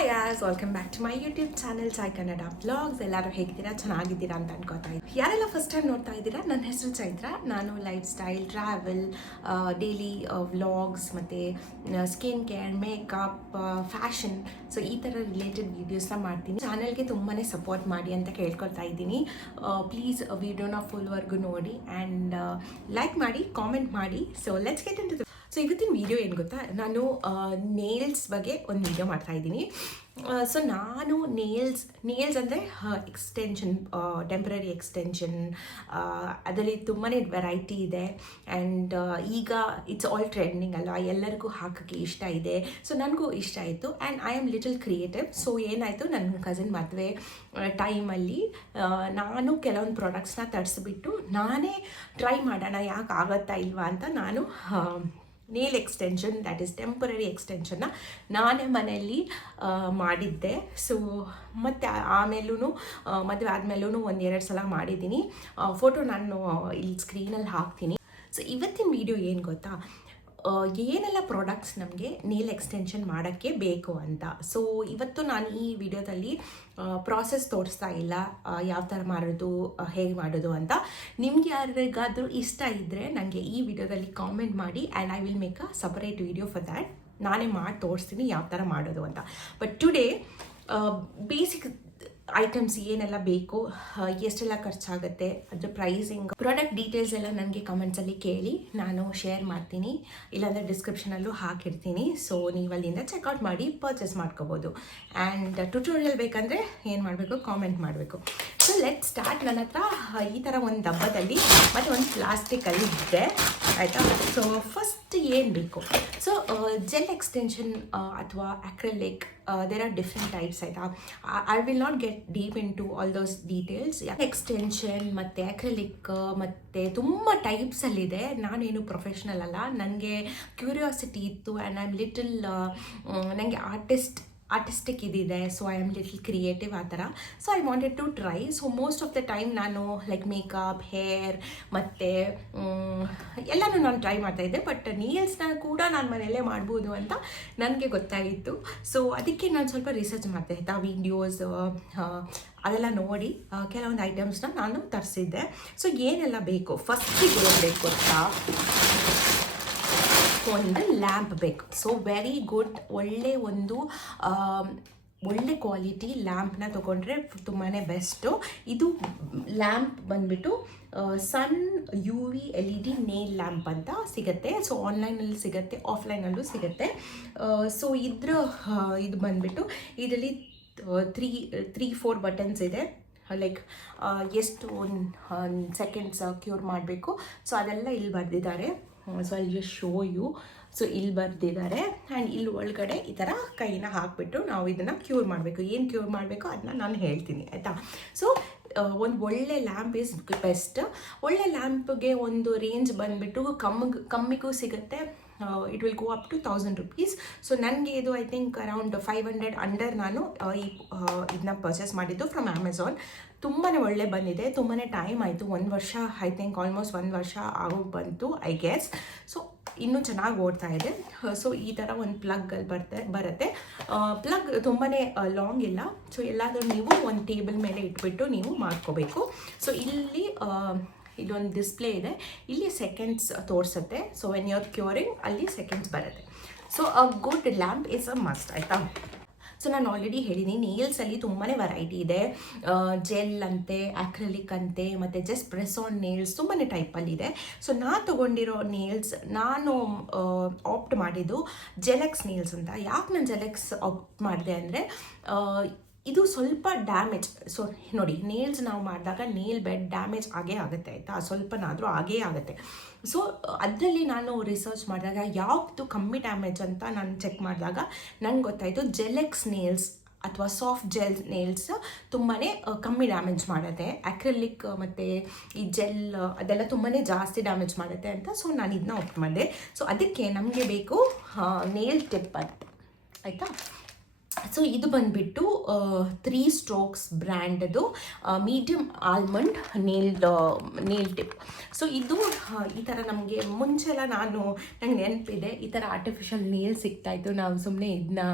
Hi ಆಸ್ welcome back to my YouTube channel Sai Kannada blogs. ಎಲ್ಲರೂ ಹೇಗಿದ್ದೀರಾ, ಚೆನ್ನಾಗಿದ್ದೀರಾ ಅಂತ ಅನ್ಕೋತಾ ಇದ್ದೀನಿ. ಯಾರೆಲ್ಲ ಫಸ್ಟ್ ಟೈಮ್ ನೋಡ್ತಾ ಇದ್ದೀರಾ, ನನ್ನ ಹೆಸರು ಚೈತ್ರ. ನಾನು lifestyle, travel, daily vlogs ಮತ್ತು skin care, makeup, fashion, so ಈ ಥರ ರಿಲೇಟೆಡ್ ವೀಡಿಯೋಸ್ನ ಮಾಡ್ತೀನಿ. ಚಾನಲ್ಗೆ ತುಂಬಾ ಸಪೋರ್ಟ್ ಮಾಡಿ ಅಂತ ಕೇಳ್ಕೊಳ್ತಾ ಇದ್ದೀನಿ. ಪ್ಲೀಸ್ ವಿಡಿಯೋನ ಫುಲ್ವರೆಗೂ ನೋಡಿ ಆ್ಯಂಡ್ ಲೈಕ್ ಮಾಡಿ, ಕಾಮೆಂಟ್ ಮಾಡಿ. So let's get into the so ಇವತ್ತಿನ ವಿಡಿಯೋ ಏನು ಗೊತ್ತಾ, ನಾನು ನೇಲ್ಸ್ ಬಗ್ಗೆ ಒಂದು ವಿಡಿಯೋ ಮಾಡ್ತಾ ಇದ್ದೀನಿ. ಸೊ ನಾನು ನೇಲ್ಸ್ ಅಂದರೆ ಎಕ್ಸ್ಟೆನ್ಷನ್, ಟೆಂಪ್ರರಿ ಎಕ್ಸ್ಟೆನ್ಷನ್, ಅದರಲ್ಲಿ ತುಂಬಾ ವೆರೈಟಿ ಇದೆ. ಆ್ಯಂಡ್ ಈಗ ಇಟ್ಸ್ ಆಲ್ ಟ್ರೆಂಡಿಂಗ್ ಅಲ್ಲ, ಎಲ್ಲರಿಗೂ ಹಾಕೋಕ್ಕೆ ಇಷ್ಟ ಇದೆ. ಸೊ ನನಗೂ ಇಷ್ಟ ಆಯಿತು and I am little creative. So ಏನಾಯಿತು, ನನ್ನ ಕಸಿನ್ ಮದುವೆ ಟೈಮಲ್ಲಿ ನಾನು ಕೆಲವೊಂದು ಪ್ರಾಡಕ್ಟ್ಸ್ನ ತರಿಸ್ಬಿಟ್ಟು ನಾನೇ ಟ್ರೈ ಮಾಡೋಣ ಯಾಕೆ ಆಗುತ್ತಾ ಇಲ್ವಾ ಅಂತ ನಾನು nail extension, that is temporary ಎಕ್ಸ್ಟೆನ್ಷನ್ನ ನಾನೇ ಮನೆಯಲ್ಲಿ ಮಾಡಿದ್ದೆ. ಸೊ ಮತ್ತು ಆಮೇಲೂ ಮದುವೆ ಆದಮೇಲೂ ಒಂದೆರಡು ಸಲ ಮಾಡಿದ್ದೀನಿ. ಫೋಟೋ ನಾನು ಇಲ್ಲಿ ಸ್ಕ್ರೀನಲ್ಲಿ ಹಾಕ್ತೀನಿ. ಸೊ ಇವತ್ತಿನ ವಿಡಿಯೋ ಏನು ಗೊತ್ತಾ, ಏನೆಲ್ಲ ಪ್ರಾಡಕ್ಟ್ಸ್ ನಮಗೆ ನೇಲ್ ಎಕ್ಸ್ಟೆನ್ಷನ್ ಮಾಡೋಕ್ಕೆ ಬೇಕು ಅಂತ. ಸೊ ಇವತ್ತು ನಾನು ಈ ವಿಡಿಯೋದಲ್ಲಿ ಪ್ರಾಸೆಸ್ ತೋರಿಸ್ತಾ ಇಲ್ಲ, ಯಾವ ಥರ ಮಾಡೋದು, ಹೇಗೆ ಮಾಡೋದು ಅಂತ. ನಿಮ್ಗೆ ಯಾರಿಗಾದರೂ ಇಷ್ಟ ಇದ್ದರೆ ನನಗೆ ಈ ವಿಡಿಯೋದಲ್ಲಿ ಕಾಮೆಂಟ್ ಮಾಡಿ and I will make a separate video for that. ನಾನೇ ಮಾಡಿ ತೋರಿಸ್ತೀನಿ ಯಾವ ಥರ ಮಾಡೋದು ಅಂತ. ಬಟ್ ಟುಡೇ ಬೇಸಿಕ್ ಐಟಮ್ಸ್ ಏನೆಲ್ಲ ಬೇಕು, ಎಷ್ಟೆಲ್ಲ ಖರ್ಚಾಗುತ್ತೆ, ಅದ್ರ ಪ್ರೈಸಿಂಗ್, ಪ್ರಾಡಕ್ಟ್ ಡೀಟೇಲ್ಸ್ ಎಲ್ಲ ನನಗೆ ಕಮೆಂಟ್ಸಲ್ಲಿ ಕೇಳಿ, ನಾನು ಶೇರ್ ಮಾಡ್ತೀನಿ, ಇಲ್ಲಾಂದರೆ ಡಿಸ್ಕ್ರಿಪ್ಷನಲ್ಲೂ ಹಾಕಿರ್ತೀನಿ. ಸೊ ನೀವು ಅಲ್ಲಿಂದ ಚೆಕ್ಔಟ್ ಮಾಡಿ ಪರ್ಚೇಸ್ ಮಾಡ್ಕೋಬೋದು. ಆ್ಯಂಡ್ ಟ್ಯುಟೋರಿಯಲ್ ಬೇಕಂದರೆ ಏನು ಮಾಡಬೇಕು, ಕಾಮೆಂಟ್ ಮಾಡಬೇಕು. So let start. ನನ್ನ ಹತ್ರ ಈ ಥರ ಒಂದು ಡಬ್ಬದಲ್ಲಿ ಮತ್ತು ಒಂದು ಪ್ಲಾಸ್ಟಿಕಲ್ಲಿ ಇದೆ, ಆಯಿತಾ. ಸೊ ಫಸ್ಟ್ ಏನು ಬೇಕು, ಸೊ ಜೆಲ್ ಎಕ್ಸ್ಟೆನ್ಷನ್ ಅಥವಾ acrylic, there are different types, ಆಯಿತಾ. I will not get deep into all those details. Extension ಮತ್ತು ಅಕ್ರೆಲಿಕ್ ಮತ್ತು ತುಂಬ ಟೈಪ್ಸಲ್ಲಿದೆ. ನಾನೇನು ಪ್ರೊಫೆಷ್ನಲ್ ಅಲ್ಲ, ನನಗೆ ಕ್ಯೂರಿಯಾಸಿಟಿ ಇತ್ತು ಆ್ಯಂಡ್ ಐ ಆಮ್ ಲಿಟಲ್, ನನಗೆ ಆರ್ಟಿಸ್ಟಿಕ್ ಇದಿದೆ. So I am little creative ಆ ಥರ. So I wanted to try. So most of the time ನಾನು ಲೈಕ್ ಮೇಕಪ್, ಹೇರ್ ಮತ್ತು ಎಲ್ಲನೂ ನಾನು ಟ್ರೈ ಮಾಡ್ತಾಯಿದ್ದೆ. ಬಟ್ ನೇಲ್ಸ್ನ ಕೂಡ ನಾನು ಮನೆಯಲ್ಲೇ ಮಾಡ್ಬೋದು ಅಂತ ನನಗೆ ಗೊತ್ತಾಗಿತ್ತು. ಸೊ ಅದಕ್ಕೆ ನಾನು ಸ್ವಲ್ಪ ರಿಸರ್ಚ್ ಮಾಡ್ದೆ, ಆಯಿತಾ. ವೀಡಿಯೋಸ್ ಅದೆಲ್ಲ ನೋಡಿ ಕೆಲವೊಂದು ಐಟಮ್ಸ್ನ ನಾನು ತರಿಸಿದ್ದೆ. ಸೊ ಏನೆಲ್ಲ ಬೇಕು, ಫಸ್ಟಿಗೆ ಏನು ಬೇಕು ಗೊತ್ತಾ, ಒಂದು ಲ್ಯಾಂಪ್ ಬೇಕು. ಸೊ ವೆರಿ ಗುಡ್, ಒಳ್ಳೆ ಕ್ವಾಲಿಟಿ ಲ್ಯಾಂಪ್ನ ತೊಗೊಂಡ್ರೆ ತುಂಬಾ ಬೆಸ್ಟು. ಇದು ಲ್ಯಾಂಪ್ ಬಂದುಬಿಟ್ಟು ಸನ್ UV LED ನೇಲ್ ಲ್ಯಾಂಪ್ ಅಂತ ಸಿಗುತ್ತೆ. ಸೊ ಆನ್ಲೈನಲ್ಲಿ ಸಿಗುತ್ತೆ, ಆಫ್ಲೈನಲ್ಲೂ ಸಿಗುತ್ತೆ. ಸೊ ಇದು ಬಂದುಬಿಟ್ಟು ಇದರಲ್ಲಿ 3-4 ಬಟನ್ಸ್ ಇದೆ. ಲೈಕ್ ಎಷ್ಟು ಒಂದು ಸೆಕೆಂಡ್ಸ್ ಕ್ಯೂರ್ ಮಾಡಬೇಕು, ಸೊ ಅದೆಲ್ಲ ಇಲ್ಲಿ ಬರೆದಿದ್ದಾರೆ. So I just show you. So ಇಲ್ಲಿ ಬರೆದಿದ್ದಾರೆ ಆ್ಯಂಡ್ ಇಲ್ಲಿ ಒಳಗಡೆ ಈ ಥರ ಕೈನ ಹಾಕಿಬಿಟ್ಟು ನಾವು ಇದನ್ನು ಕ್ಯೂರ್ ಮಾಡಬೇಕು. ಏನು ಕ್ಯೂರ್ ಮಾಡಬೇಕು ಅದನ್ನ ನಾನು ಹೇಳ್ತೀನಿ, ಆಯಿತಾ. ಸೊ ಒಂದು ಒಳ್ಳೆ ಲ್ಯಾಂಪ್ ಈಸ್ ಬೆಸ್ಟ್. ಒಳ್ಳೆ ಲ್ಯಾಂಪ್ಗೆ ಒಂದು ರೇಂಜ್ ಬಂದುಬಿಟ್ಟು ಕಮ್ಮಿಗೂ ಸಿಗುತ್ತೆ. It will go up to 1000 rupees. So ನನಗೆ ಇದು ಐ ಥಿಂಕ್ ಅರೌಂಡ್ 500 ಅಂಡರ್ ನಾನು ಇದನ್ನ ಪರ್ಚೇಸ್ ಮಾಡಿದ್ದು ಫ್ರಮ್ ಅಮೆಝಾನ್. ತುಂಬಾ ಒಳ್ಳೆ ಬಂದಿದೆ. ತುಂಬಾ ಟೈಮ್ ಆಯಿತು, 1 ವರ್ಷ ಐ ಥಿಂಕ್, ಆಲ್ಮೋಸ್ಟ್ 1 ವರ್ಷ ಆಗೋಗಿ ಬಂತು ಐ ಗೆಸ್. ಸೊ ಇನ್ನೂ ಚೆನ್ನಾಗಿ ಓಡ್ತಾ ಇದೆ. ಸೊ ಈ ಥರ ಒಂದು ಪ್ಲಗ್ಗಲ್ಲಿ ಬರುತ್ತೆ. ಪ್ಲಗ್ ತುಂಬಾ ಲಾಂಗ್ ಇಲ್ಲ. ಸೊ ಎಲ್ಲಾದರೂ ನೀವು ಒಂದು ಟೇಬಲ್ ಮೇಲೆ ಇಟ್ಬಿಟ್ಟು ನೀವು ಮಾಡ್ಕೋಬೇಕು. ಸೊ ಇಲ್ಲಿ ಇದೊಂದು ಡಿಸ್ಪ್ಲೇ ಇದೆ, ಇಲ್ಲಿ ಸೆಕೆಂಡ್ಸ್ ತೋರಿಸುತ್ತೆ. So when you are curing ಅಲ್ಲಿ ಸೆಕೆಂಡ್ಸ್ ಬರುತ್ತೆ. So a good lamp is a must, ಆಯಿತಾ. ಸೊ ನಾನು ಆಲ್ರೆಡಿ ಹೇಳಿದ್ದೀನಿ, ನೇಲ್ಸಲ್ಲಿ ತುಂಬಾ ವೆರೈಟಿ ಇದೆ. ಜೆಲ್ ಅಂತೆ, ಅಕ್ರೆಲಿಕ್ ಅಂತೆ, ಮತ್ತು ಜಸ್ಟ್ ಪ್ರೆಸ್ ಆನ್ ನೇಲ್ಸ್, ತುಂಬಾ ಟೈಪಲ್ಲಿದೆ. ಸೊ ನಾನು ತೊಗೊಂಡಿರೋ ನೇಲ್ಸ್, ನಾನು ಆಪ್ಟ್ ಮಾಡಿದ್ದು ಜೆಲೆಕ್ಸ್ ನೇಲ್ಸ್ ಅಂತ. ಯಾಕೆ ನಾನು ಜೆಲೆಕ್ಸ್ ಆಪ್ಟ್ ಮಾಡಿದೆ ಅಂದರೆ, ಇದು ಸ್ವಲ್ಪ ಡ್ಯಾಮೇಜ್. ಸೊ ನೋಡಿ, ನೇಲ್ಸ್ ನಾವು ಮಾಡಿದಾಗ ನೇಲ್ ಬೆಡ್ ಡ್ಯಾಮೇಜ್ ಆಗೇ ಆಗುತ್ತೆ, ಆಯಿತಾ. ಸ್ವಲ್ಪನಾದರೂ ಆಗೇ ಆಗುತ್ತೆ. ಸೊ ಅದರಲ್ಲಿ ನಾನು ರಿಸರ್ಚ್ ಮಾಡಿದಾಗ ಯಾವುದು ಕಮ್ಮಿ ಡ್ಯಾಮೇಜ್ ಅಂತ ನಾನು ಚೆಕ್ ಮಾಡಿದಾಗ ನಂಗೆ ಗೊತ್ತಾಯಿತು, ಜೆಲೆಕ್ಸ್ ನೇಲ್ಸ್ ಅಥವಾ ಸಾಫ್ಟ್ ಜೆಲ್ ನೇಲ್ಸ್ ತುಂಬಾ ಕಮ್ಮಿ ಡ್ಯಾಮೇಜ್ ಮಾಡುತ್ತೆ. ಅಕ್ರೆಲಿಕ್ ಮತ್ತು ಈ ಜೆಲ್ ಅದೆಲ್ಲ ತುಂಬಾ ಜಾಸ್ತಿ ಡ್ಯಾಮೇಜ್ ಮಾಡುತ್ತೆ ಅಂತ. ಸೊ ನಾನು ಇದನ್ನ ಆಪ್ಟ್ ಮಾಡಿದೆ. ಸೊ ಅದಕ್ಕೆ ನಮಗೆ ಬೇಕು ನೇಲ್ ಟಿಪ್ ಅಂತ, ಆಯಿತಾ. ಸೊ ಸೊ ಇದು ಬಂದುಬಿಟ್ಟು 3 ಸ್ಟ್ರೋಕ್ಸ್ ಬ್ರ್ಯಾಂಡದು medium almond nail tip. So ಇದು ಈ ಥರ ನಮಗೆ ಮುಂಚೆಲ್ಲ ನಂಗೆ ನೆನಪಿದೆ, ಈ ಥರ ಆರ್ಟಿಫಿಷಿಯಲ್ ನೇಲ್ ಸಿಗ್ತಾಯಿತ್ತು, ನಾವು ಸುಮ್ಮನೆ ಇದನ್ನ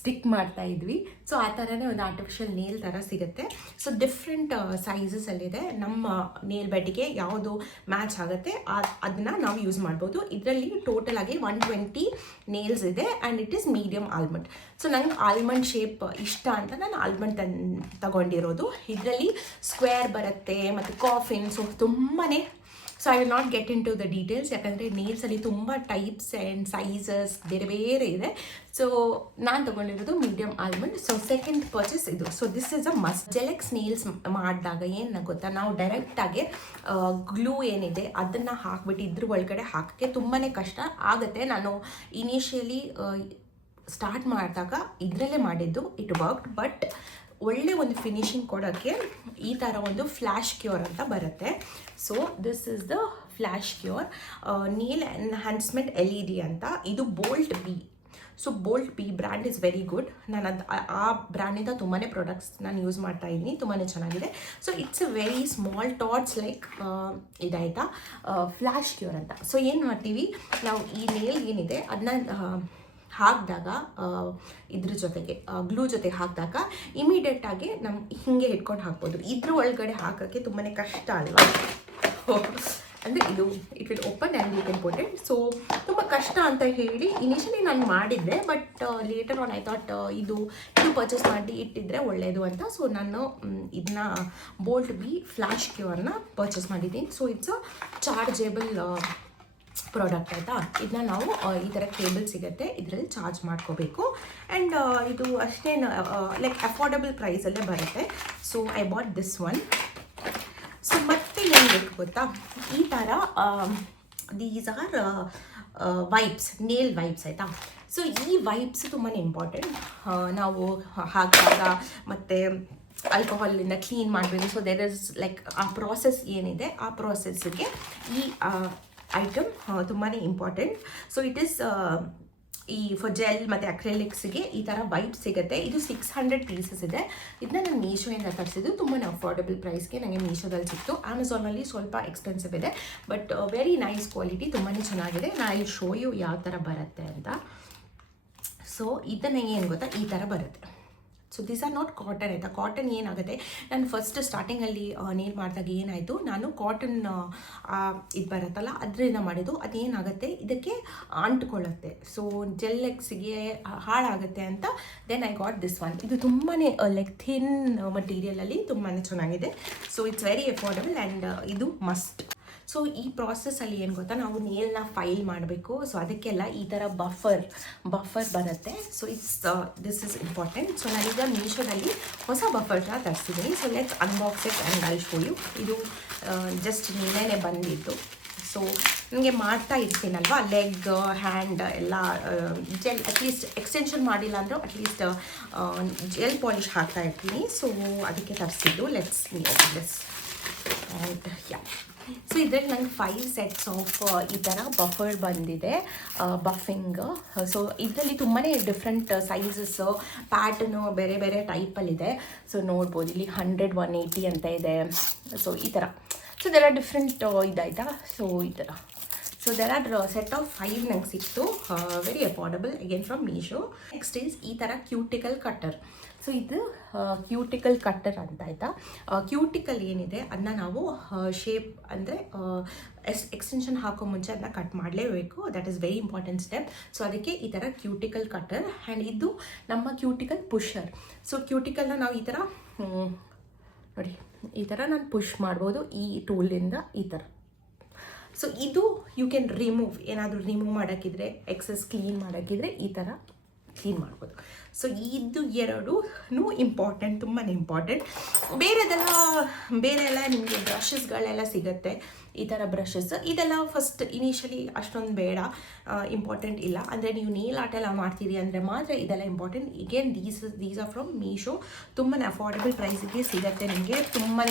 ಸ್ಟಿಕ್ ಮಾಡ್ತಾಯಿದ್ವಿ. ಸೊ ಆ ಥರನೇ ಒಂದು ಆರ್ಟಿಫಿಷಿಯಲ್ ನೇಲ್ ಥರ ಸಿಗುತ್ತೆ. ಸೊ ಡಿಫ್ರೆಂಟ್ ಸೈಜಸಲ್ಲಿದೆ. ನಮ್ಮ ನೇಲ್ ಬೆಡ್ಗೆ ಯಾವುದು ಮ್ಯಾಚ್ ಆಗುತ್ತೆ ಅದನ್ನ ನಾವು ಯೂಸ್ ಮಾಡ್ಬೋದು. ಇದರಲ್ಲಿ ಟೋಟಲ್ ಆಗಿ 120 ನೇಲ್ಸ್ ಇದೆ and it is medium almond. So ನಂಗೆ ಆಲ್ಮಂಡ್ ಶೇಪ್ ಇಷ್ಟ ಅಂತ ನಾನು ಆಲ್ಮಂಡ್ ತಗೊಂಡಿರೋದು. ಇದರಲ್ಲಿ ಸ್ಕ್ವೇರ್ ಬರುತ್ತೆ ಮತ್ತು ಕಾಫಿನ್. ಸೊ ತುಂಬಾ, so I will not get into the details, ಯಾಕಂದರೆ ನೇಲ್ಸಲ್ಲಿ ತುಂಬ ಟೈಪ್ಸ್ ಆ್ಯಂಡ್ ಸೈಜಸ್ ಬೇರೆ ಬೇರೆ ಇದೆ. ಸೊ ನಾನು ತೊಗೊಂಡಿರೋದು medium almond. So second purchase ಇದು. So this is a must. Gel x nails ಮಾಡಿದಾಗ ಏನು ಗೊತ್ತಾ, ನಾವು ಡೈರೆಕ್ಟಾಗಿ ಗ್ಲೂ ಏನಿದೆ ಅದನ್ನು ಹಾಕ್ಬಿಟ್ಟು ಇದ್ರ ಒಳಗಡೆ ಹಾಕೋಕ್ಕೆ ತುಂಬಾ ಕಷ್ಟ ಆಗುತ್ತೆ. ನಾನು ಇನಿಷಿಯಲಿ ಸ್ಟಾರ್ಟ್ ಮಾಡಿದಾಗ ಇದರಲ್ಲೇ ಮಾಡಿದ್ದು, ಇಟ್ ವರ್ಕ್ಡ್. ಬಟ್ ಒಳ್ಳೆ ಒಂದು ಫಿನಿಶಿಂಗ್ ಕೊಡೋಕ್ಕೆ ಈ ಥರ ಒಂದು ಫ್ಲ್ಯಾಶ್ ಕ್ಯೂರ್ ಅಂತ ಬರುತ್ತೆ. So this is the flash cure nail enhancement LED ಅಂತ. ಇದು bolt B. So bolt B brand is very good. ನಾನು ಆ ಬ್ರ್ಯಾಂಡಿಂದ ತುಂಬಾ ಪ್ರಾಡಕ್ಟ್ಸ್ ನಾನು ಯೂಸ್ ಮಾಡ್ತಾ ಇದ್ದೀನಿ, ತುಂಬಾ ಚೆನ್ನಾಗಿದೆ. So it's a very small tots like ಇದಾಯ್ತಾ, ಫ್ಲ್ಯಾಶ್ ಕ್ಯೂರ್ ಅಂತ. ಸೊ ಏನು ಮಾಡ್ತೀವಿ ನಾವು, ಈ ನೇಲ್ ಏನಿದೆ ಅದನ್ನ ಹಾಕಿದಾಗ ಇದ್ರ ಜೊತೆಗೆ ಗ್ಲೂ ಜೊತೆಗೆ ಹಾಕಿದಾಗ ಇಮಿಡಿಯೇಟಾಗಿ ಹಿಂಗೆ ಹಿಡ್ಕೊಂಡು ಹಾಕ್ಬೋದು. ಇದ್ರ ಒಳಗಡೆ ಹಾಕೋಕ್ಕೆ ತುಂಬಾ ಕಷ್ಟ ಅಲ್ವಾ, ಅಂದರೆ ಇದು it will open and you can put it. So ತುಂಬ ಕಷ್ಟ ಅಂತ ಹೇಳಿ ಇನಿಷಿಯಲಿ ನಾನು ಮಾಡಿದ್ದೆ, but later on I thought ಇದು ಪರ್ಚೇಸ್ ಮಾಡಿ ಇಟ್ಟಿದ್ರೆ ಒಳ್ಳೆಯದು ಅಂತ. ಸೊ ನಾನು ಇದನ್ನ ಬೋಲ್ಟ್ ಬಿ ಫ್ಲ್ಯಾಶ್ ಕ್ಯೂರ್ನ ಪರ್ಚೇಸ್ ಮಾಡಿದ್ದೀನಿ. So it's a chargeable product ಆಯಿತಾ. ಇದನ್ನ ನಾವು ಈ ಥರ ಕೇಬಲ್ ಸಿಗುತ್ತೆ, ಇದರಲ್ಲಿ ಚಾರ್ಜ್ ಮಾಡ್ಕೋಬೇಕು. ಆ್ಯಂಡ್ ಇದು ಅಷ್ಟೇನು ಲೈಕ್ ಅಫೋರ್ಡಬಲ್ ಪ್ರೈಸಲ್ಲೇ ಬರುತ್ತೆ. So I bought this one. So ಮತ್ತೆ ಏನು ಬೇಕು ಗೊತ್ತಾ, ಈ ಥರ these are wipes, nail wipes ಆಯಿತಾ. ಸೊ ಈ ವೈಪ್ಸ್ ತುಂಬಾ ಇಂಪಾರ್ಟೆಂಟ್. ನಾವು ಹಾಕಿದಾಗ ಮತ್ತು ಆಲ್ಕೋಹಾಲಿಂದ ಕ್ಲೀನ್ ಮಾಡಬೇಕು. ಸೊ ದೇರ್ ಇಸ್ ಲೈಕ್ ಆ ಪ್ರಾಸೆಸ್ ಏನಿದೆ, ಆ ಪ್ರಾಸೆಸ್ಗೆ ಈ ಐಟಮ್ ತುಂಬಾ ಇಂಪಾರ್ಟೆಂಟ್. ಸೊ ಇಟ್ ಈಸ್ ಈ ಫಾರ್ ಜೆಲ್ ಮತ್ತು ಅಕ್ರೆಲಿಕ್ಸ್ಗೆ ಈ ಥರ ವೈಪ್ ಸಿಗುತ್ತೆ. ಇದು 600 ಪೀಸಸ್ ಇದೆ. ಇದನ್ನ ನಾನು ಮೀಶೋಯಿಂದ ತರಿಸಿದ್ದು, ತುಂಬಾ ಅಫೋರ್ಡಬಲ್ ಪ್ರೈಸ್ಗೆ ನನಗೆ ಮೀಶೋದಲ್ಲಿ ಸಿಕ್ತು. ಅಮೆಝಾನಲ್ಲಿ ಸ್ವಲ್ಪ ಎಕ್ಸ್ಪೆನ್ಸಿವ್ ಇದೆ, ಬಟ್ ವೆರಿ ನೈಸ್ ಕ್ವಾಲಿಟಿ, ತುಂಬಾ ಚೆನ್ನಾಗಿದೆ. ನಾನು ಇಲ್ಲಿ ಶೋ ಯು ಯಾವ ಥರ ಬರುತ್ತೆ ಅಂತ. ಸೊ ಇದನ್ನು ಏನು ಗೊತ್ತಾ, ಈ ಥರ ಬರುತ್ತೆ. So these R not cotton ಆಯಿತಾ. ಕಾಟನ್ ಏನಾಗುತ್ತೆ, ನಾನು ಫಸ್ಟ್ ಸ್ಟಾರ್ಟಿಂಗಲ್ಲಿ ನೇಲ್ ಮಾಡಿದಾಗ ಏನಾಯಿತು, ನಾನು ಕಾಟನ್ ಇದು ಬರುತ್ತಲ್ಲ ಅದರಿಂದ ಮಾಡಿದ್ದು. ಅದೇನಾಗುತ್ತೆ, ಇದಕ್ಕೆ ಅಂಟ್ಕೊಳ್ಳುತ್ತೆ. ಸೊ ಜೆಲ್ಲೆಕ್ಸ್ಗೆ ಹಾಳಾಗುತ್ತೆ ಅಂತ then I got this one. ಇದು ತುಂಬಾ ಲೈಕ್ ಥಿನ್ ಮಟೀರಿಯಲಲ್ಲಿ ತುಂಬಾ ಚೆನ್ನಾಗಿದೆ. So it's very affordable and ಇದು ಮಸ್ಟ್. ಸೊ ಈ ಪ್ರಾಸೆಸ್ಸಲ್ಲಿ ಏನು ಗೊತ್ತಾ, ನಾವು ನೇಲ್ನ ಫೈಲ್ ಮಾಡಬೇಕು. ಸೊ ಅದಕ್ಕೆಲ್ಲ ಈ ಥರ ಬಫರ್ ಬರುತ್ತೆ. So this is important. So ನಾನೀಗ ಮೀಶೋದಲ್ಲಿ ಹೊಸ ಬಫರ್ನ ತರಿಸಿದ್ದೀನಿ. So let's unbox it and I show you. ಇದು ಜಸ್ಟ್ ನಿನ್ನೆನೇ ಬಂದಿತ್ತು. ಸೊ ನನಗೆ ಮಾಡ್ತಾ ಇರ್ತೀನಲ್ವ, ಲೆಗ್ ಹ್ಯಾಂಡ್ ಎಲ್ಲ ಜೆಲ್ ಅಟ್ಲೀಸ್ಟ್ ಎಕ್ಸ್ಟೆನ್ಷನ್ ಮಾಡಿಲ್ಲ ಅಂದರೂ ಅಟ್ಲೀಸ್ಟ್ ಜೆಲ್ ಪಾಲಿಷ್ ಹಾಕ್ತಾ ಇರ್ತೀನಿ. ಸೊ ಅದಕ್ಕೆ ತರಿಸಿದ್ದು. Let's me open this and yeah. So ಇದರಲ್ಲಿ ನಂಗೆ 5 ಸೆಟ್ಸ್ ಆಫ್ ಈ ಥರ ಬಫರ್ ಬಂದಿದೆ, ಬಫಿಂಗ್. ಸೊ ಇದರಲ್ಲಿ ತುಂಬಾ ಡಿಫ್ರೆಂಟ್ ಸೈಜಸ್ಸು, ಪ್ಯಾಟರ್ನು ಬೇರೆ ಬೇರೆ ಟೈಪಲ್ಲಿದೆ. ಸೊ ನೋಡ್ಬೋದು ಇಲ್ಲಿ 100, 180 ಅಂತ ಇದೆ. ಸೊ ಈ ಥರ. ಸೊ ದೆರ್ ಆರ್ ಡಿಫ್ರೆಂಟ್ ಇದಾಯ್ತಾ. ಸೊ ಈ ಥರ. So there are set of 5 ನಂಗೆ ಸಿಕ್ತು. Very affordable again from Meesho. Next is ಈ ಥರ ಕ್ಯೂಟಿಕಲ್ ಕಟ್ಟರ್. ಸೊ ಇದು ಕ್ಯೂಟಿಕಲ್ ಕಟ್ಟರ್ ಅಂತ ಆಯಿತಾ. ಕ್ಯೂಟಿಕಲ್ ಏನಿದೆ ಅದನ್ನ ನಾವು ಶೇಪ್ ಅಂದರೆ ಎಕ್ಸ್ಟೆನ್ಷನ್ ಹಾಕೋ ಮುಂಚೆ ಅದನ್ನ ಕಟ್ ಮಾಡಲೇಬೇಕು. That is very important step. So ಅದಕ್ಕೆ ಈ ಥರ ಕ್ಯೂಟಿಕಲ್ ಕಟ್ಟರ್. ಆ್ಯಂಡ್ ಇದು ನಮ್ಮ ಕ್ಯೂಟಿಕಲ್ ಪುಷರ್. ಸೊ ಕ್ಯೂಟಿಕಲ್ನ ನಾವು ಈ ಥರ ನೋಡಿ, ಈ ಥರ ನಾನು ಪುಷ್ ಮಾಡ್ಬೋದು ಈ ಟೂಲಿಂದ ಈ ಥರ. ಸೊ ಇದು ಯು ಕ್ಯಾನ್ ರಿಮೂವ್, ಏನಾದರೂ ರಿಮೂವ್ ಮಾಡೋಕ್ಕಿದ್ರೆ, ಎಕ್ಸಸ್ ಕ್ಲೀನ್ ಮಾಡೋಕ್ಕಿದ್ರೆ ಈ ಥರ ಕ್ಲೀನ್ ಮಾಡ್ಬೋದು. ಸೊ ಇದು ಎರಡೂ ಇಂಪಾರ್ಟೆಂಟ್, ತುಂಬಾ ಇಂಪಾರ್ಟೆಂಟ್. ಬೇರೆ ಎಲ್ಲ ನಿಮಗೆ ಬ್ರಷಸ್ಗಳೆಲ್ಲ ಸಿಗುತ್ತೆ, ಈ ಥರ ಬ್ರಷಸ್. ಇದೆಲ್ಲ ಫಸ್ಟ್ ಇನಿಷಿಯಲಿ ಅಷ್ಟೊಂದು ಬೇಡ, ಇಂಪಾರ್ಟೆಂಟ್ ಇಲ್ಲ. ಅಂದರೆ ನೀವು ನೇಲ್ ಆರ್ಟ್ ಎಲ್ಲ ಮಾಡ್ತೀರಿ ಅಂದರೆ ಮಾತ್ರ ಇದೆಲ್ಲ ಇಂಪಾರ್ಟೆಂಟ್. ಈಗೇನ್ ದೀಸ್ ಆರ್ ಫ್ರಮ್ ಮೀಶೋ. ತುಂಬಾ ಅಫೋರ್ಡಬಲ್ ಪ್ರೈಸಿಗೆ ಸಿಗುತ್ತೆ ನಿಮಗೆ. ತುಂಬಾ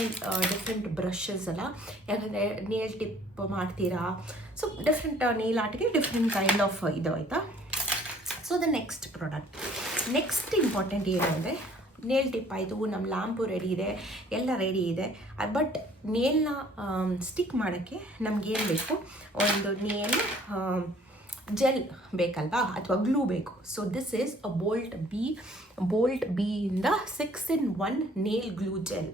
ಡಿಫ್ರೆಂಟ್ ಬ್ರಷಸ್ ಎಲ್ಲ, ಯಾಕಂದರೆ ನೇಲ್ ಟಿಪ್ ಮಾಡ್ತೀರಾ. ಸೊ ಡಿಫ್ರೆಂಟ್ ನೇಲ್ ಆರ್ಟ್ಗೆ ಡಿಫ್ರೆಂಟ್ ಕೈಂಡ್ ಆಫ್ ಇದು ಆಯಿತಾ. So the next product, next important ಏನು ಅಂದರೆ ನೇಲ್ ಟಿಪ್ ಆಯಿತು, ನಮ್ಮ ಲ್ಯಾಂಪು ರೆಡಿ ಇದೆ, ಎಲ್ಲ ರೆಡಿ ಇದೆ. ಬಟ್ ನೇಲ್ನ ಸ್ಟಿಕ್ ಮಾಡೋಕ್ಕೆ ನಮಗೇನು ಬೇಕು, ಒಂದು ನೇಲ್ ಜೆಲ್ ಬೇಕಲ್ವಾ, ಅಥವಾ ಗ್ಲೂ ಬೇಕು. So this is a bolt ಬಿಯಿಂದ 6-in-1 nail glue gel.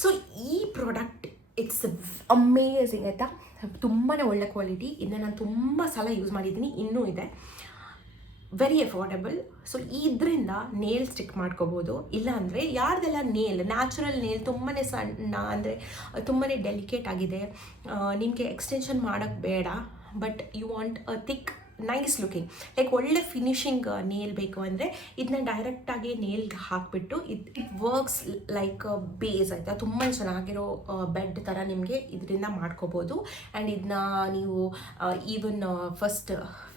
So ಈ ಪ್ರಾಡಕ್ಟ್ ಇಟ್ಸ್ ಅಮೇಝಿಂಗ್ ಆಯಿತಾ, ತುಂಬಾ ಒಳ್ಳೆ ಕ್ವಾಲಿಟಿ. ಇದನ್ನು ನಾನು ತುಂಬ ಸಲ ಯೂಸ್ ಮಾಡಿದ್ದೀನಿ, ಇನ್ನೂ ಇದೆ. Very affordable. ಸೊ ಇದರಿಂದ ನೇಲ್ ಸ್ಟಿಕ್ ಮಾಡ್ಕೋಬೋದು. ಇಲ್ಲಾಂದರೆ ಯಾರ್ದೆಲ್ಲ ನ್ಯಾಚುರಲ್ ನೇಲ್ ತುಂಬಾ ಸಣ್ಣ ಅಂದರೆ ತುಂಬಾ ಡೆಲಿಕೇಟ್ ಆಗಿದೆ, ನಿಮಗೆ ಎಕ್ಸ್ಟೆನ್ಷನ್ ಮಾಡೋಕ್ಕೆ ಬೇಡ, but you want a thick nice looking, like ಒಳ್ಳೆ ಫಿನಿಶಿಂಗ್ ನೇಲ್ ಬೇಕು ಅಂದರೆ ಇದನ್ನ ಡೈರೆಕ್ಟಾಗಿ ನೇಲ್ಗೆ ಹಾಕಿಬಿಟ್ಟು ಇಟ್ ವರ್ಕ್ಸ್ ಲೈಕ್ ಬೇಸ್ ಆಯಿತಾ, ತುಂಬ ಚೆನ್ನಾಗಿರೋ ಬೆಡ್ ಥರ ನಿಮಗೆ ಇದರಿಂದ ಮಾಡ್ಕೋಬೋದು. ಆ್ಯಂಡ್ ಇದನ್ನ ನೀವು ಈವನ್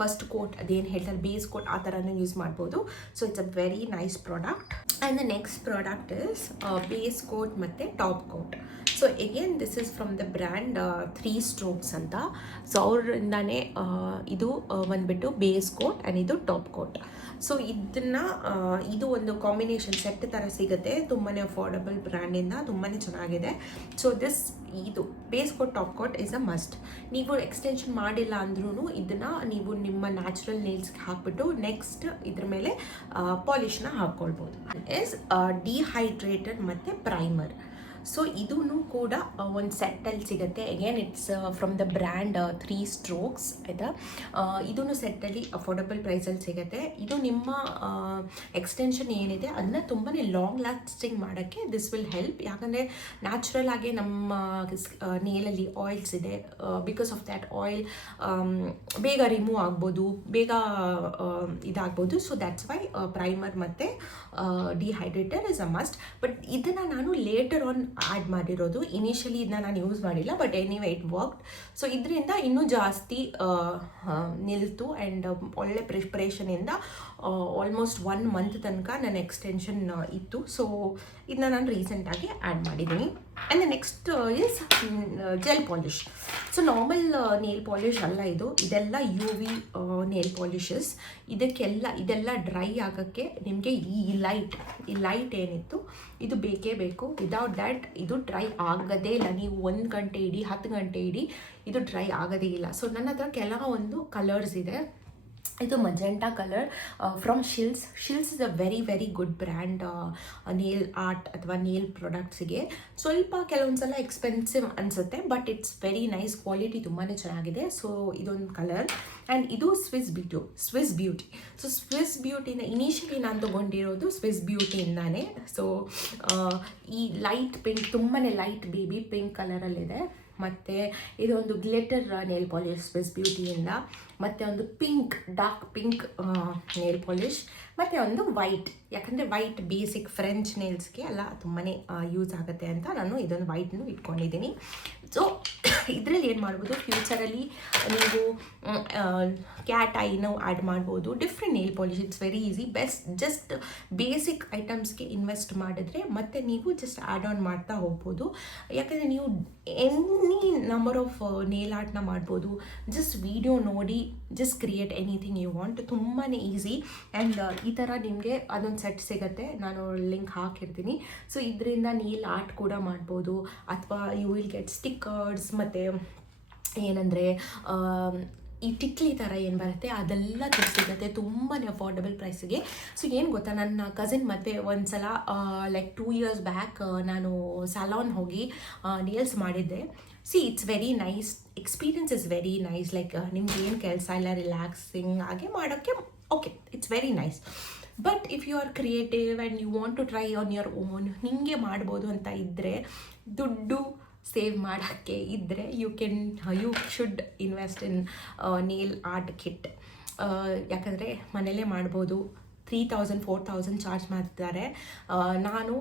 ಫಸ್ಟ್ ಕೋಟ್ ಅದೇನು ಹೇಳ್ತಾರೆ ಬೇಸ್ ಕೋಟ್ ಆ ಥರನೂ ಯೂಸ್ ಮಾಡ್ಬೋದು. So it's a very nice product. And the next product is base coat ಮತ್ತು top coat. So again this is from the brand 3 Strokes ಅಂತ. ಸೊ ಅವರಿಂದಾನೇ ಇದು ಬಂದುಬಿಟ್ಟು ಬೇಸ್ ಕೋಟ್ ಆ್ಯಂಡ್ ಇದು ಟಾಪ್ ಕೋಟ್. ಸೊ ಇದು ಒಂದು combination set ಥರ ಸಿಗುತ್ತೆ, ತುಂಬಾ ಅಫೋರ್ಡಬಲ್ ಬ್ರ್ಯಾಂಡಿಂದ, ತುಂಬಾ ಚೆನ್ನಾಗಿದೆ. ಸೊ ಇದು base coat top coat is a must. ನೀವು ಎಕ್ಸ್ಟೆನ್ಷನ್ ಮಾಡಿಲ್ಲ ಅಂದ್ರೂ ಇದನ್ನು ನೀವು ನಿಮ್ಮ ನ್ಯಾಚುರಲ್ ನೇಲ್ಸ್ಗೆ ಹಾಕ್ಬಿಟ್ಟು ನೆಕ್ಸ್ಟ್ ಇದ್ರ ಮೇಲೆ ಪಾಲಿಷ್ನ ಹಾಕ್ಕೊಳ್ಬೋದು. ಇಸ್ ಡಿಹೈಡ್ರೇಟರ್ ಮತ್ತು ಪ್ರೈಮರ್. ಸೊ ಇದೂ ಕೂಡ ಒಂದು ಸೆಟ್ಟಲ್ಲಿ ಸಿಗುತ್ತೆ. Again it's from the brand 3 Strokes ಆಯಿತಾ. ಇದೂ ಸೆಟ್ಟಲ್ಲಿ ಅಫೋರ್ಡಬಲ್ ಪ್ರೈಸಲ್ಲಿ ಸಿಗುತ್ತೆ. ಇದು ನಿಮ್ಮ ಎಕ್ಸ್ಟೆನ್ಷನ್ ಏನಿದೆ ಅದನ್ನ ತುಂಬಾ ಲಾಂಗ್ ಲಾಸ್ಟಿಂಗ್ ಮಾಡೋಕ್ಕೆ ದಿಸ್ ವಿಲ್ ಹೆಲ್ಪ್. ಯಾಕಂದರೆ ನ್ಯಾಚುರಲ್ ಆಗಿ ನಮ್ಮ ನೇಲಲ್ಲಿ ಆಯಿಲ್ಸ್ ಇದೆ, ಬಿಕಾಸ್ ಆಫ್ ದ್ಯಾಟ್ ಆಯಿಲ್ ಬೇಗ ರಿಮೂವ್ ಆಗ್ಬೋದು, ಬೇಗ ಇದಾಗ್ಬೋದು. ಸೊ ದ್ಯಾಟ್ಸ್ ವೈ ಪ್ರೈಮರ್ ಮತ್ತು ಡಿಹೈಡ್ರೇಟರ್ ಇಸ್ ಅ ಮಸ್ಟ್. ಬಟ್ ಇದನ್ನು ನಾನು ಲೇಟರ್ ಆನ್ ಆ್ಯಡ್ ಮಾಡಿರೋದು, ಇನಿಷಿಯಲಿ ಇದನ್ನ ನಾನು ಯೂಸ್ ಮಾಡಿಲ್ಲ, but anyway it worked. So ಇದರಿಂದ ಇನ್ನೂ ಜಾಸ್ತಿ ನಿಲ್ತು ಆ್ಯಂಡ್ ಒಳ್ಳೆ ಪ್ರಿಪ್ರೇಷನಿಂದ ಆಲ್ಮೋಸ್ಟ್ 1 month ತನಕ ನನ್ನ ಎಕ್ಸ್ಟೆನ್ಷನ್ ಇತ್ತು. ಸೊ ಇದನ್ನ ನಾನು ರೀಸೆಂಟಾಗಿ ಆ್ಯಡ್ ಮಾಡಿದ್ದೀನಿ. And next is gel polish. So normal nail polish ಅಲ್ಲ ಇದೆಲ್ಲ UV ನೇಲ್ ಪಾಲಿಷಸ್. ಇದೆಲ್ಲ ಡ್ರೈ ಆಗೋಕ್ಕೆ ನಿಮಗೆ ಈ ಲೈಟ್ ಏನಿತ್ತು ಇದು ಬೇಕೇ ಬೇಕು. ವಿದೌಟ್ ದ್ಯಾಟ್ ಇದು ಡ್ರೈ ಆಗೋದೇ ಇಲ್ಲ. ನೀವು 1 ಗಂಟೆ ಇಡಿ 10 ಗಂಟೆ ಇಡಿ ಇದು ಡ್ರೈ ಆಗೋದೇ ಇಲ್ಲ. ಸೊ ನನ್ನ ಹತ್ರ ಕೆಲವೊಂದು ಕಲರ್ಸ್ ಇದೆ. ಇದು magenta colour from Shills is a very good brand nail art ಅಥವಾ ನೇಲ್ ಪ್ರಾಡಕ್ಟ್ಸಿಗೆ. ಸ್ವಲ್ಪ ಕೆಲವೊಂದು ಸಲ ಎಕ್ಸ್ಪೆನ್ಸಿವ್ ಅನಿಸುತ್ತೆ, but it's very nice, quality ತುಂಬಾ ಚೆನ್ನಾಗಿದೆ. ಸೊ ಇದೊಂದು ಕಲರ್. ಆ್ಯಂಡ್ ಇದು ಸ್ವಿಸ್ ಬ್ಯೂಟಿ. ಸೊ ಸ್ವಿಸ್ ಬ್ಯೂಟಿನ ಇನಿಷಿಯಲಿ ನಾನು ತೊಗೊಂಡಿರೋದು ಸ್ವಿಸ್ ಬ್ಯೂಟಿಯಿಂದಾನೆ. ಸೊ ಈ ಲೈಟ್ ಪಿಂಕ್, ತುಂಬಾ ಲೈಟ್ ಬೇಬಿ ಪಿಂಕ್ ಕಲರಲ್ಲಿದೆ. ಮತ್ತು ಇದೊಂದು ಗ್ಲಿಟರ್ ನೇಲ್ ಪಾಲಿಷ್ ಸ್ವಿಸ್ ಬ್ಯೂಟಿಯಿಂದ, ಮತ್ತು ಒಂದು ಡಾರ್ಕ್ ಪಿಂಕ್ ನೇಲ್ ಪಾಲಿಷ್, ಮತ್ತು ಒಂದು ವೈಟ್. ಯಾಕಂದರೆ ವೈಟ್ ಬೇಸಿಕ್ ಫ್ರೆಂಚ್ ನೇಲ್ಸ್ಗೆ ಎಲ್ಲ ತುಂಬಾ ಯೂಸ್ ಆಗುತ್ತೆ ಅಂತ ನಾನು ಇದೊಂದು ವೈಟ್ನು ಇಟ್ಕೊಂಡಿದ್ದೀನಿ. ಸೊ ಇದರಲ್ಲಿ ಏನು ಮಾಡ್ಬೋದು, ಫ್ಯೂಚರಲ್ಲಿ ನೀವು ಕ್ಯಾಟ್ ಐನೂ ಆ್ಯಡ್ ಮಾಡ್ಬೋದು, different nail polish. It's very easy. Just basic ಐಟಮ್ಸ್ಗೆ ಇನ್ವೆಸ್ಟ್ ಮಾಡಿದ್ರೆ ಮತ್ತೆ ನೀವು ಜಸ್ಟ್ ಆ್ಯಡ್ ಆನ್ ಮಾಡ್ತಾ ಹೋಗ್ಬೋದು. ಯಾಕಂದರೆ ನೀವು ಎನಿ ನಂಬರ್ ಆಫ್ ನೇಲ್ ಆರ್ಟ್ನ ಮಾಡ್ಬೋದು. ಜಸ್ಟ್ ವಿಡಿಯೋ ನೋಡಿ just create anything you want. ತುಂಬಾ ಈಸಿ. ಆ್ಯಂಡ್ ಈ ಥರ ನಿಮಗೆ ಅದೊಂದು ಸೆಟ್ ಸಿಗುತ್ತೆ, ನಾನು ಲಿಂಕ್ ಹಾಕಿರ್ತೀನಿ. ಸೊ ಇದರಿಂದ ನೇಲ್ ಆರ್ಟ್ ಕೂಡ ಮಾಡ್ಬೋದು, ಅಥವಾ ಯು ವಿಲ್ ಗೆಟ್ ಸ್ಟಿಕ್ಕರ್ಸ್, ಮತ್ತು ಏನಂದರೆ ಈ ಟಿಕ್ಲಿ ಥರ ಏನು ಬರುತ್ತೆ ಅದೆಲ್ಲ ಸಿಗುತ್ತೆ ತುಂಬಾ ಅಫೋರ್ಡಬಲ್ ಪ್ರೈಸಿಗೆ. ಸೊ ಏನು ಗೊತ್ತಾ, ನನ್ನ ಕಸಿನ್ ಮದುವೆ ಒಂದು ಸಲ ಲೈಕ್ 2 years ಬ್ಯಾಕ್ ನಾನು ಸ್ಯಾಲಾನ್ ಹೋಗಿ ನೇಲ್ಸ್ ಮಾಡಿದ್ದೆ. It's very nice, experience is very nice. Like ನಿಮ್ಗೆ ಏನು ಕೆಲಸ ಇಲ್ಲ, ರಿಲ್ಯಾಕ್ಸಿಂಗ್ ಆಗಿ ಮಾಡೋಕ್ಕೆ okay, it's very nice. But if you are creative and you want to try on your own, ನಿಮಗೆ ಮಾಡ್ಬೋದು ಅಂತ ಇದ್ದರೆ, ದುಡ್ಡು ಸೇವ್ ಮಾಡೋಕ್ಕೆ ಇದ್ದರೆ you should invest in nail art kit. ಯಾಕಂದರೆ ಮನೇಲೇ ಮಾಡ್ಬೋದು. 3,000-4,000 ಚಾರ್ಜ್ ಮಾಡ್ತಿದ್ದಾರೆ. ನಾನು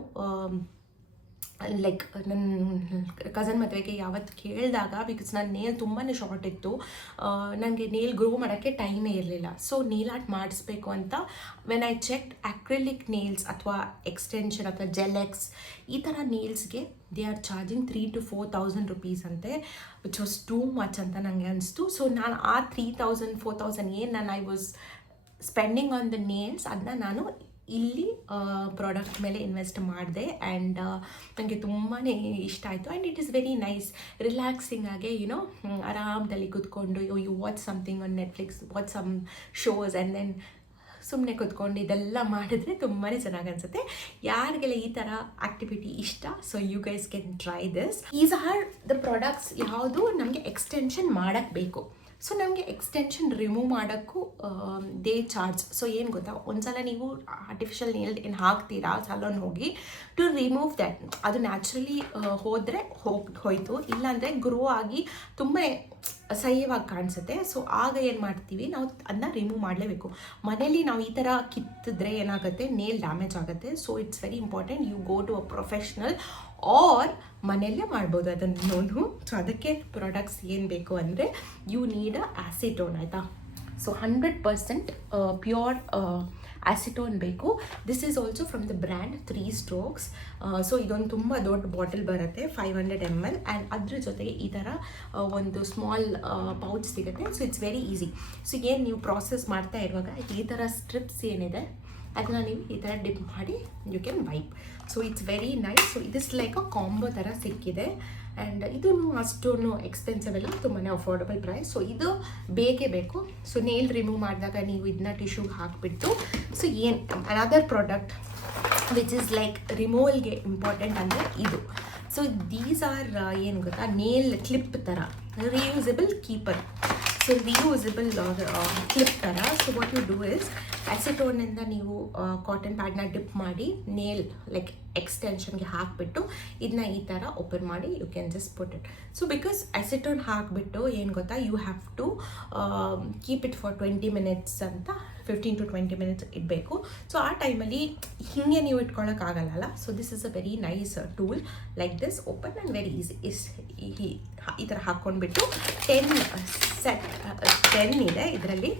ಲೈಕ್ ನನ್ನ ಕಸನ್ ಮದುವೆಗೆ ಯಾವತ್ತು ಕೇಳಿದಾಗ, ಬಿಕಾಸ್ ನನ್ನ ನೇಲ್ ತುಂಬಾ ಶಾರ್ಟ್ ಇತ್ತು, ನನಗೆ ನೇಲ್ ಗ್ರೋ ಮಾಡೋಕ್ಕೆ ಟೈಮೇ ಇರಲಿಲ್ಲ. ಸೊ ನೇಲ್ ಆರ್ಟ್ ಮಾಡಿಸ್ಬೇಕು ಅಂತ when I checked acrylic nails ಅಥವಾ ಎಕ್ಸ್ಟೆನ್ಷನ್ ಅಥವಾ ಜೆಲೆಕ್ಸ್ ಈ ಥರ ನೇಲ್ಸ್ಗೆ ದೇ ಆರ್ ಚಾರ್ಜಿಂಗ್ 3,000-4,000 rupees ಅಂತೆ, ವಿಚ್ ವಾಸ್ ಟೂ ಮಚ್ ಅಂತ ನನಗೆ ಅನಿಸ್ತು. ಸೊ ನಾನು ಆ 3,000-4,000 ಏನು ನಾನು I was spending on the nails ಅದನ್ನ ನಾನು ಇಲ್ಲಿ ಪ್ರಾಡಕ್ಟ್ ಮೇಲೆ ಇನ್ವೆಸ್ಟ್ ಮಾಡಿದೆ. ಆ್ಯಂಡ್ ನನಗೆ ತುಂಬಾ ಇಷ್ಟ ಆಯಿತು. And it is very nice, relaxing ಆಗಿ ಆರಾಮದಲ್ಲಿ ಕೂತ್ಕೊಂಡು you watch something on Netflix, watch some shows and then ಸುಮ್ಮನೆ ಕೂತ್ಕೊಂಡು ಇದೆಲ್ಲ ಮಾಡಿದ್ರೆ ತುಂಬಾ ಚೆನ್ನಾಗಿ ಅನಿಸುತ್ತೆ. ಯಾರಿಗೆಲ್ಲ ಈ ಥರ ಆ್ಯಕ್ಟಿವಿಟಿ ಇಷ್ಟ, so you guys can try this. These are the products ಯಾವುದು ನಮಗೆ ಎಕ್ಸ್ಟೆನ್ಷನ್ ಮಾಡೋಕ್ಕೆ ಬೇಕು. ಸೊ ನಮಗೆ ಎಕ್ಸ್ಟೆನ್ಷನ್ ರಿಮೂವ್ ಮಾಡೋಕ್ಕೂ ದೇ ಚಾರ್ಜ್. ಸೊ ಏನು ಗೊತ್ತಾ, ಒಂದ್ಸಲ ನೀವು ಆರ್ಟಿಫಿಷಿಯಲ್ ನೇಲ್ ಏನು ಹಾಕ್ತೀರಾ ಸಲೂನ್ ಹೋಗಿ, ಟು ರಿಮೂವ್ ದ್ಯಾಟ್, ಅದು ನ್ಯಾಚುರಲಿ ಹೋದರೆ ಹೋಯಿತು, ಇಲ್ಲಾಂದರೆ ಗ್ರೋ ಆಗಿ ತುಂಬ ಅಸಹ್ಯವಾಗಿ ಕಾಣಿಸುತ್ತೆ. ಸೊ ಆಗ ಏನು ಮಾಡ್ತೀವಿ, ನಾವು ಅದನ್ನ ರಿಮೂವ್ ಮಾಡಲೇಬೇಕು. ಮನೇಲಿ ನಾವು ಈ ಥರ ಕಿತ್ತಿದ್ರೆ ಏನಾಗುತ್ತೆ, ನೇಲ್ ಡ್ಯಾಮೇಜ್ ಆಗುತ್ತೆ. So it's very important you go to a professional, or ಮನೆಯಲ್ಲೇ ಮಾಡ್ಬೋದು ಅದನ್ನು. ಸೊ ಅದಕ್ಕೆ ಪ್ರಾಡಕ್ಟ್ಸ್ ಏನು ಬೇಕು ಅಂದರೆ ಯು ನೀಡ್ ಅ ಆಸಿಟೋನ್, ಆಯಿತಾ. ಸೊ 100% ಪ್ಯೂರ್ ಆಸಿಟೋನ್ ಬೇಕು. This is also from the brand 3 Strokes. So ಇದೊಂದು ತುಂಬ ದೊಡ್ಡ ಬಾಟಲ್ ಬರುತ್ತೆ, 500 ml, ಆ್ಯಂಡ್ ಅದ್ರ ಜೊತೆಗೆ ಈ ಥರ ಒಂದು ಸ್ಮಾಲ್ ಪೌಚ್ ಸಿಗುತ್ತೆ. So it's very easy. So ಏನು ನೀವು ಪ್ರಾಸೆಸ್ ಮಾಡ್ತಾ ಇರುವಾಗ ಈ ಥರ ಸ್ಟ್ರಿಪ್ಸ್ ಏನಿದೆ ಅದನ್ನ ನೀವು ಈ ಥರ ಡಿಪ್ ಮಾಡಿ you can wipe. So it's very nice. So ಇದಿಸ್ ಲೈಕ್ ಅ ಕಾಂಬೋ ಥರ ಸಿಕ್ಕಿದೆ. ಆ್ಯಂಡ್ ಇದು ಅಷ್ಟೊಂದು ಎಕ್ಸ್ಪೆನ್ಸಿವ್ ಎಲ್ಲ, ತುಂಬಾ ಅಫೋರ್ಡಬಲ್ ಪ್ರೈಸ್. ಸೊ ಇದು ಬೇಕೇ ಬೇಕು. ಸೊ ನೇಲ್ ರಿಮೂವ್ ಮಾಡಿದಾಗ ನೀವು ಇದನ್ನ ಟಿಶ್ಯೂಗೆ ಹಾಕಿಬಿಟ್ಟು, ಸೊ ಏನು another product which is like ರಿಮೂವಲ್ಗೆ ಇಂಪಾರ್ಟೆಂಟ್ ಅಂದರೆ ಇದು. ಸೊ ದೀಸ್ ಆರ್ ಏನು ಗೊತ್ತಾ, ನೇಲ್ ಕ್ಲಿಪ್ ಥರ, reusable keeper. So reusable clip ಥರ. So what you do is, ಆಸಿಟೋನಿಂದ ನೀವು ಕಾಟನ್ ಪ್ಯಾಡ್ನ ಡಿಪ್ ಮಾಡಿ ನೇಲ್ ಲೈಕ್ ಎಕ್ಸ್ಟೆನ್ಷನ್ಗೆ ಹಾಕಿಬಿಟ್ಟು ಇದನ್ನ ಈ ಥರ ಓಪನ್ ಮಾಡಿ you can just put it. So because acetone ಹಾಕಿಬಿಟ್ಟು ಏನು ಗೊತ್ತಾ, you have to keep it for 20 minutes ಅಂತ, 15 to 20 minutes ಇಡಬೇಕು. ಸೊ ಆ ಟೈಮಲ್ಲಿ ಹೀಗೆ ನೀವು ಇಟ್ಕೊಳ್ಳೋಕ್ಕಾಗಲ್ಲ. So this is a very nice tool like this, open and very easy. ಈ ಥರ ಹಾಕ್ಕೊಂಡ್ಬಿಟ್ಟು 10 ಇದೆ ಇದರಲ್ಲಿ.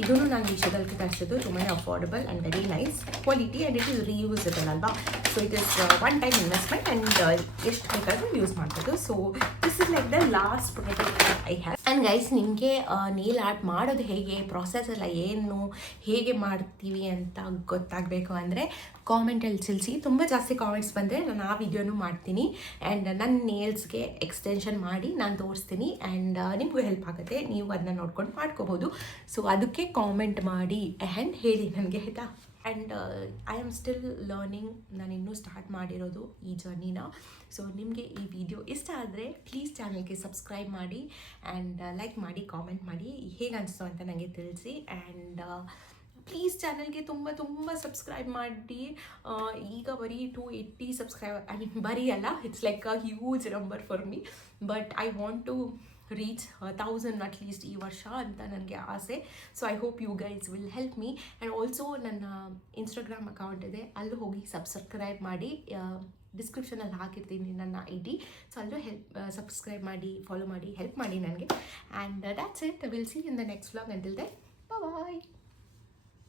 ಇದೂ ನಾನು ಮೀಶೋದಲ್ಲಿ ತರಿಸಿದ್ದು, ತುಂಬಾ affordable and very nice quality, and it is reusable ಅಲ್ವಾ. So it is one time investment, and ಎಷ್ಟು ಬೇಕಾದರೂ ಯೂಸ್ ಮಾಡ್ಬೋದು. So this is like the last product I have. And guys, ನಿಮಗೆ ನೇಲ್ ಆರ್ಟ್ ಮಾಡೋದು ಹೇಗೆ, ಪ್ರಾಸೆಸ್ ಎಲ್ಲ ಏನು, ಹೇಗೆ ಮಾಡ್ತೀವಿ ಅಂತ ಗೊತ್ತಾಗಬೇಕು ಅಂದರೆ ಕಾಮೆಂಟಲ್ಲಿ ತಿಳಿಸಿ. ತುಂಬ ಜಾಸ್ತಿ ಕಾಮೆಂಟ್ಸ್ ಬಂದರೆ ನಾನು ಆ ವಿಡಿಯೋನೂ ಮಾಡ್ತೀನಿ. ಆ್ಯಂಡ್ ನನ್ನ ನೇಲ್ಸ್ಗೆ ಎಕ್ಸ್ಟೆನ್ಷನ್ ಮಾಡಿ ನಾನು ತೋರಿಸ್ತೀನಿ. ಆ್ಯಂಡ್ ನಿಮಗೂ ಹೆಲ್ಪ್ ಆಗುತ್ತೆ, ನೀವು ಅದನ್ನ ನೋಡ್ಕೊಂಡು ಮಾಡ್ಕೋಬೋದು. ಸೊ ಅದಕ್ಕೆ ಕಾಮೆಂಟ್ ಮಾಡಿ ಆ್ಯಂಡ್ ಹೇಳಿ ನನಗೆ, ಆಯಿತಾ. And I am still learning, ನಾನು ಇನ್ನೂ ಸ್ಟಾರ್ಟ್ ಮಾಡಿರೋದು ಈ ಜರ್ನಿನ. ಸೊ ನಿಮಗೆ ಈ ವಿಡಿಯೋ ಇಷ್ಟ ಆದರೆ ಪ್ಲೀಸ್ ಚಾನಲ್ಗೆ ಸಬ್ಸ್ಕ್ರೈಬ್ ಮಾಡಿ, ಆ್ಯಂಡ್ ಲೈಕ್ ಮಾಡಿ, ಕಾಮೆಂಟ್ ಮಾಡಿ, ಹೇಗೆ ಅನಿಸ್ತು ಅಂತ ನನಗೆ ತಿಳಿಸಿ. ಆ್ಯಂಡ್ ಪ್ಲೀಸ್ ಚಾನಲ್ಗೆ ತುಂಬ ಸಬ್ಸ್ಕ್ರೈಬ್ ಮಾಡಿ. ಈಗ ಬರೀ 280 ಸಬ್ಸ್ಕ್ರೈಬರ್, ಐ ಮೀನ್ ಬರೀ ಅಲ್ಲ, it's like a huge number for me, but I want to reach 1000 at least ಈ ವರ್ಷ ಅಂತ ನನಗೆ ಆಸೆ. So I hope you guys will help me. And also ನನ್ನ ಇನ್ಸ್ಟಾಗ್ರಾಮ್ ಅಕೌಂಟ್ ಇದೆ, ಅಲ್ಲೂ ಹೋಗಿ ಸಬ್ಸ್ಕ್ರೈಬ್ ಮಾಡಿ. ಡಿಸ್ಕ್ರಿಪ್ಷನಲ್ಲಿ ಹಾಕಿರ್ತೀನಿ ನನ್ನ ID. ಸೊ ಅಲ್ಲೂ ಸಬ್ಸ್ಕ್ರೈಬ್ ಮಾಡಿ, ಫಾಲೋ ಮಾಡಿ, ಹೆಲ್ಪ್ ಮಾಡಿ ನನಗೆ. And that's it. Will see in the next vlog. Until then, bye.